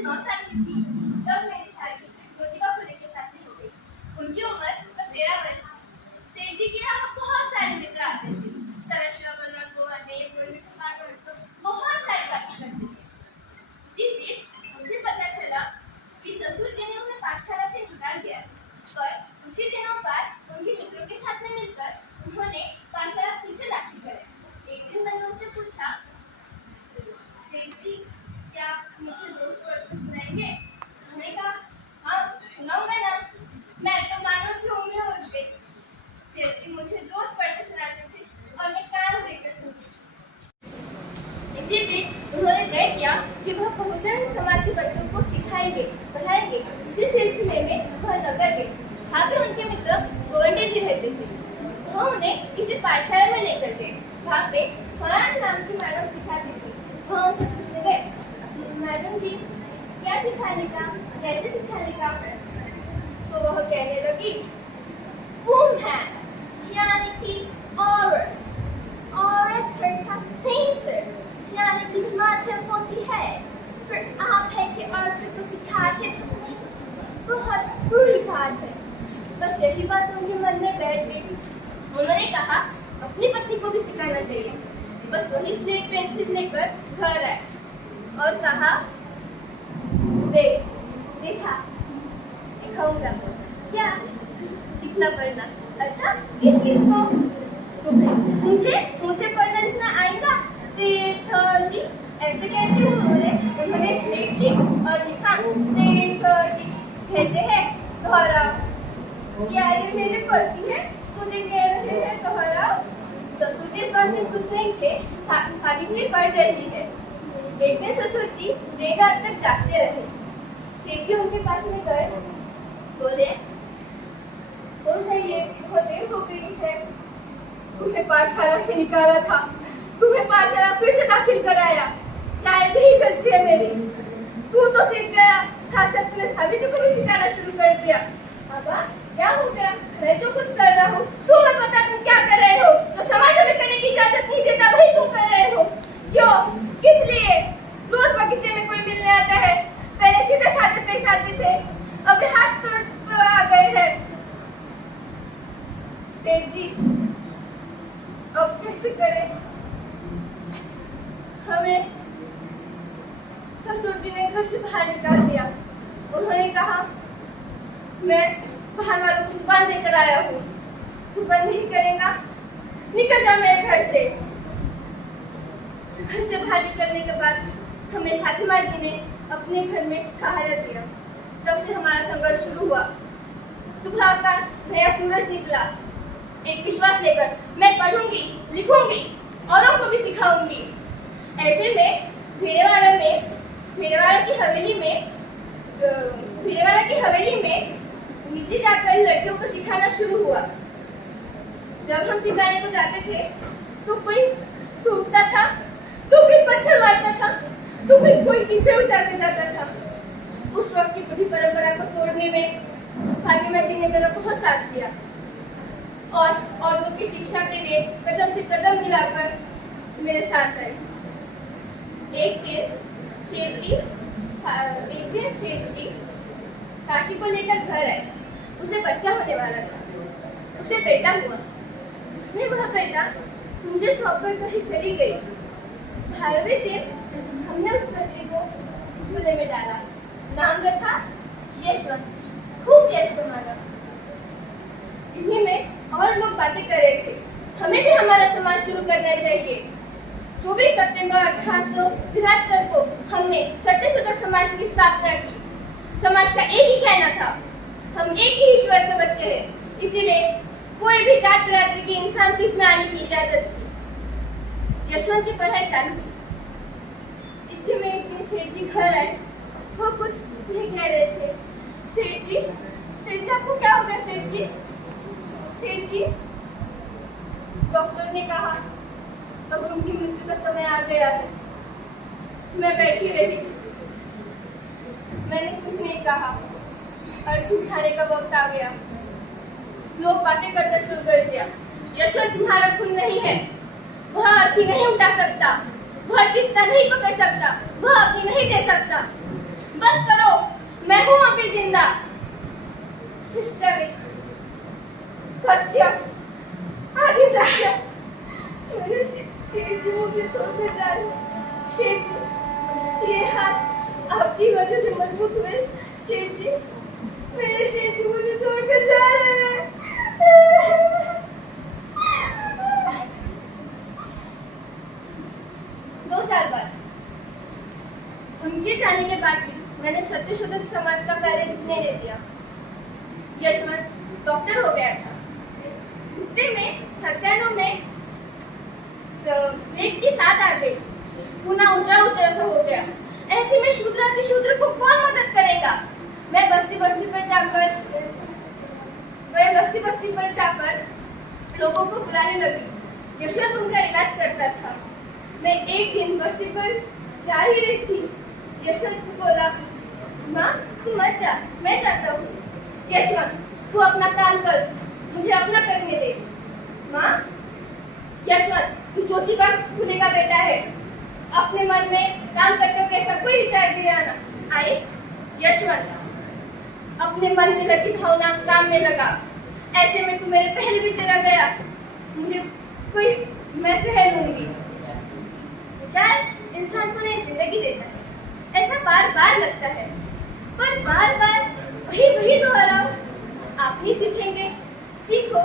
जब 9 साल की थी तब मेरी शादी ज्योतिबा फुले के साथ में हो गई। उनकी उम्र तब 13 वर्ष थी। सेठ जी के यहाँ बहुत सारे मित्र आते थे। सरसरा बल्लर को देव को मिठाई तो बहुत सारी बातें करते थे। इसी बीच मुझे पता चला कि ससुर जी ने उन्हें पाठशाला से निकाल दिया, पर कुछ ही दिनों बाद उनके मित्रों के साथ में मिलकर उन्होंने पाठशाला फिर से दाखिल कराया। एक दिन मैंने उनसे पूछा, सेठ जी क्या आप मुझे रोज पढ़कर सुनाएंगे? उन्होंने कहा, हाँ सुनाऊंगा ना, मैं तो मानो झूम में उठ गई। सेठ जी मुझे रोज पढ़कर सुनाते थे और मैं कान देकर सुनती। इसी बीच उन्होंने तय किया कि वह बहुजन समाज के बच्चों को सिखाएंगे, पढ़ाएंगे। इसी सिलसिले में वह नगर गए। वहाँ पे उनके मित्र गोवंडे जी रहते थे। वह उन्हें किसी पाठशाला में लेकर गए। वहाँ पे फरहान नाम की मैडम सिखाती थी। वह उनसे पूछने गए, मैडम जी क्या सिखाने का, कैसे सिखाने का? तो वह कहने लगी, वुमेन यानी कि औरत, औरत घर का सेंटर यानी कि माध्यम होती है। फिर आप है कि औरतों को सिखाते तो नहीं, बहुत बुरी बात है। बस यही बात उनके मन में बैठ गई थी। उन्होंने कहा अपनी पत्नी को भी सिखाना चाहिए। बस वही स्लेट पेंसिल लेकर घर आए और कहा, देखा सिखाऊंगा क्या लिखना पढ़ना। अच्छा किस किस को? तुम्हें। मुझे पढ़ना लिखना आएगा सेठ जी, ऐसे कहते हैं। उन्होंने स्लेट ली और लिखा सेठ जी। कहते हैं दोहराओ। क्या ये मेरे पति है, मुझे कह रहे हैं दोहराओ। ससुर जी इस बात से खुश नहीं थे। सावित्री पढ़ रही है। एक दिन ससुर जी देर रात तक जागते रहे। सेठ जी उनके पास में गए, बोले, सो जाइए, बहुत देर हो गई है। तुम्हें पाठशाला से निकाला था, तुम्हें पाठशाला फिर से दाखिल कराया। शायद यही गलती है मेरी। तू तो सीख गया, साथ साथ तूने सावित्री को भी सिखाना शुरू कर दिया। बाबा क्या हो गया? मैं जो कुछ कर रहा हूँ तुम्हें पता तुम क्या कर रहे हो? जो समाज में करने की इजाजत नहीं देता वही तुम कर रहे हो। क्यों? किस लिए? रोज बगीचे में कोई मिलने आता है, पहले सीधे साधे पेश आते थे, अब हाथ तो आ गए हैं। सेठ जी अब कैसे करें? हमें ससुर जी ने घर से बाहर निकाल दिया। उन्होंने कहा, मैं बाहर वालों को जुबान देकर आया हूँ, तू बंद नहीं करेगा, निकल जा मेरे घर से। घर से बाहर निकलने के बाद हमें फातिमा जी ने अपने घर में सहारा दिया। तब से हमारा संघर्ष शुरू हुआ। सुबह का नया सूरज निकला। एक विश्वास लेकर मैं पढ़ूंगी, लिखूंगी, औरों को भी सिखाऊंगी। ऐसे में भिड़ेवाला की हवेली में नीचे जाकर लड़कियों को सिखाना शुरू हुआ। जब हम सिखाने को जाते थे तो कोई थूकता था, तो कोई पत्थर मारता था, तो कोई कीचड़ उठाकर जाता था। उस वक्त की बुरी परंपरा को तोड़ने में फातिमा जी ने मेरा बहुत साथ दिया और औरतों की शिक्षा के लिए कदम से कदम मिलाकर मेरे साथ आई। एक दिन सेठ जी काशी को लेकर घर आए। उसे बच्चा होने वाला था। उसे बेटा हुआ। उसने वह बेटा मुझे सौंपकर कहीं चली गई। 12वें दिन हमने उस बच्चे को झूले में डाला। नाम रखा यशवंत। खूब यश कमाया। इन्हीं में और लोग बातें कर रहे थे, हमें भी हमारा समाज शुरू करना चाहिए। 24 सितंबर 1873 को हमने सत्यशोधक समाज की स्थापना की। समाज का एक ही कहना था, हम एक ही ईश्वर के बच्चे हैं, इसीलिए कोई भी जात बिरादरी के इंसान की इसमें आने की इजाजत थी। यशवंत की पढ़ाई चालू थी। इतने में एक दिन सेठ जी घर आए। वो कुछ नहीं कह रहे थे। सेठ जी आपको क्या हो गया? सेठ जी डॉक्टर ने कहा अब उनकी मृत्यु का समय आ गया है। मैं बैठी रही, मैंने कुछ नहीं कहा। अर्थी उठाने का वक्त आ गया। लोग बातें करना शुरू कर दिया। यशवंत तुम्हारा खून नहीं है, वह अर्थी नहीं उठा सकता, वह किस्ता नहीं पकड़ सकता, वह अपनी नहीं दे सकता। बस करो, मैं हूं अभी जिंदा। हिस्ट्री, सत्य, आगे सत्य। मेरे शेर जी मुझे छोड़कर जा रहे हैं। शेर जी, ये हाथ आपकी वजह से मजबूत हुए। शेर जी, मेरे शेर जी मुझे छोड़कर जा रहे हैं। 2 साल बाद उनके जाने के बाद भी मैंने सत्यशोधक समाज का कार्य रुकने नहीं दिया। यशवंत डॉक्टर हो गया था। घुटने में 97 में प्लेग की साथ आ गई। पुनः उजरा सा हो गया। ऐसे में शूद्र को कौन मदद करेगा? मैं बस्ती बस्ती पर जाकर लोगों को बुलाने लगी। यशवंत उनका इलाज करता था। मैं एक दिन बस्ती पर जा ही रही थी। यशवंत बोला, माँ तू मत जा, मैं जाता हूँ। यशवंत, तू अपना काम कर, मुझे अपना करने दे। माँ, यशवंत, तू ज्योति का खुले का बेटा है। अपने मन में काम करते हुए सबको ही विचार दिया ना आई। यशवंत, अपने मन में लगी भावना काम में लगा। ऐसे में तू मेरे पहले भी चला गया, मुझे कोई मैं सह लूंगी। चल, इंसान तो नई जिंदगी देता है, ऐसा बार लगता है, पर बार वही दोहराओ। आप नहीं सीखेंगे, सीखो।